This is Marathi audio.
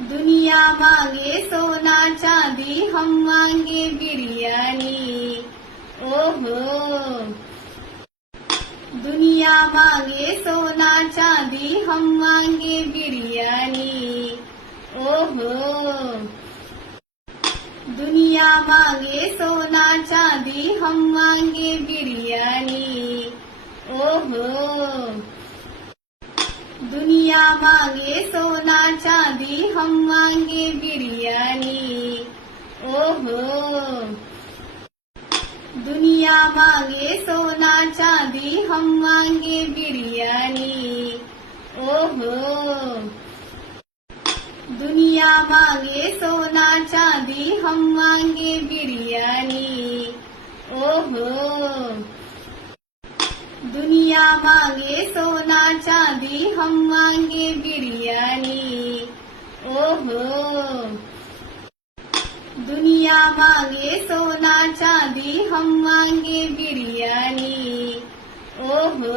दुनिया मांगे सोना चांदी हम मांगे बिरयानी। ओहो दुनिया मांगे सोना चांदी हम मांगे बिरयानी। ओहो दुनिया मांगे सोना चांदी हम मांगे बिरयानी। ओहो दुनिया मांगे सोना चांदी हम मांगे बिरयानी। ओहो दुनिया मांगे सोना चांदी हम मांगे बिरयानी। ओहो दुनिया मांगे सोना चांदी हम मांगे बिरयानी। ओहो दुनिया मांगे सोना चांदी हम मांगे बिरयानी। ओहो दुनिया मांगे सोना चांदी हम मांगे बिरयानी। ओहो